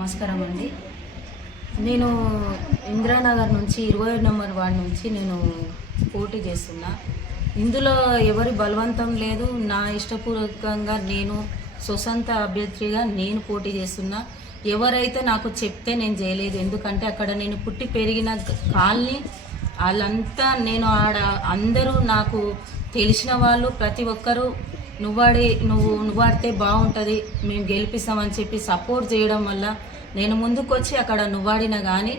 నమస్కారం అండి. నేను ఇందిరానగర్ నుంచి ఇరవై నెంబర్ వార్డు నుంచి నేను పోటీ చేస్తున్నా. ఇందులో ఎవరి బలవంతం లేదు. నా ఇష్టపూర్వకంగా నేను స్వతంత్ర అభ్యర్థిగా నేను పోటీ చేస్తున్నా. ఎవరైతే నాకు చెప్తే నేను చేయలేదు. ఎందుకంటే అక్కడ నేను పుట్టి పెరిగిన కాలనీ వాళ్ళంతా నేను ఆడ అందరూ నాకు తెలిసిన వాళ్ళు ప్రతి ఒక్కరూ నువ్వాడి నువ్వు నువ్వాడితే బాగుంటుంది మేము గెలిపిస్తామని చెప్పి సపోర్ట్ చేయడం వల్ల నేను ముందుకొచ్చి అక్కడ నువ్వాడినా కానీ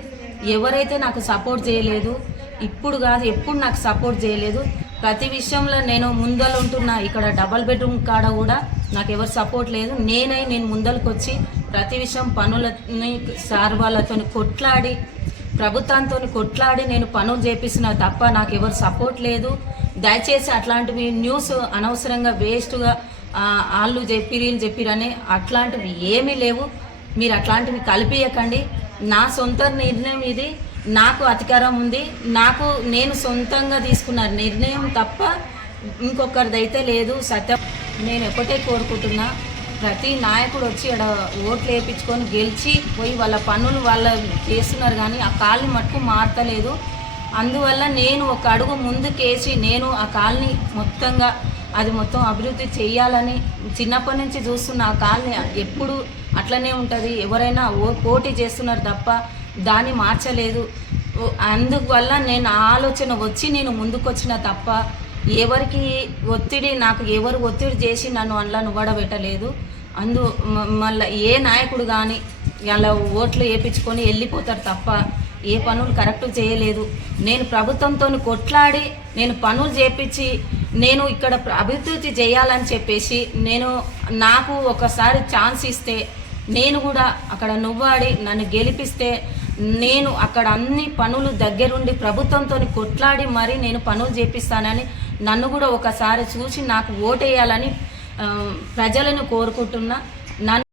ఎవరైతే నాకు సపోర్ట్ చేయలేదు ఇప్పుడు కాదు ఎప్పుడు నాకు సపోర్ట్ చేయలేదు ప్రతి విషయంలో నేను ముందలు ఉంటున్నా ఇక్కడ డబల్ బెడ్రూమ్ కాడ కూడా నాకు ఎవరు సపోర్ట్ లేదు. నేనై నేను ముందలకు వచ్చి ప్రతి విషయం పనులని సార్ వాళ్ళతో కొట్లాడి ప్రభుత్వంతో కొట్లాడి నేను పనులు చేపిస్తున్నా తప్ప నాకు ఎవరు సపోర్ట్ లేదు. దయచేసి అట్లాంటివి న్యూస్ అనవసరంగా వేస్ట్గా వాళ్ళు చెప్పి వీళ్ళు చెప్పిరని అట్లాంటివి ఏమీ లేవు. మీరు అట్లాంటివి కలిపియకండి. నా సొంత నిర్ణయం ఇది. నాకు అధికారం ఉంది. నాకు నేను సొంతంగా తీసుకున్న నిర్ణయం తప్ప ఇంకొకరిదైతే లేదు. సత్యం నేను ఒకటే కోరుకుంటున్నా. ప్రతి నాయకుడు వచ్చి ఇక్కడ ఓట్లు వేయించుకొని గెలిచి పోయి వాళ్ళ పనులు వాళ్ళ చేస్తున్నారు కానీ ఆ కాలనీ మట్టుకు మారతలేదు. అందువల్ల నేను ఒక అడుగు ముందుకేసి నేను ఆ కాలనీ మొత్తంగా అది మొత్తం అభివృద్ధి చేయాలని చిన్నప్పటి నుంచి చూస్తున్న ఆ కాలనీ ఎప్పుడు అట్లనే ఉంటుంది. ఎవరైనా ఓ పోటీ చేస్తున్నారు తప్ప దాన్ని మార్చలేదు. అందువల్ల నేను ఆ ఆలోచన వచ్చి నేను ముందుకొచ్చిన తప్ప ఎవరికి ఒత్తిడి నాకు ఎవరు ఒత్తిడి చేసి నన్ను అందులో నువ్వడబెట్టలేదు. అందు మళ్ళీ ఏ నాయకుడు కానీ అలా ఓట్లు వేయించుకొని వెళ్ళిపోతారు తప్ప ఏ పనులు కరెక్ట్ చేయలేదు. నేను ప్రభుత్వంతో కొట్లాడి నేను పనులు చేపించి నేను ఇక్కడ అభివృద్ధి చేయాలని చెప్పేసి నేను నాకు ఒకసారి ఛాన్స్ ఇస్తే నేను కూడా అక్కడ నువ్వాడి నన్ను గెలిపిస్తే నేను అక్కడ అన్ని పనులు దగ్గరుండి ప్రభుత్వంతో కొట్లాడి మరీ నేను పనులు చేపిస్తానని నన్ను కూడా ఒకసారి చూసి నాకు ఓటేయాలని ప్రజలను కోరుకుంటున్నా. నన్ను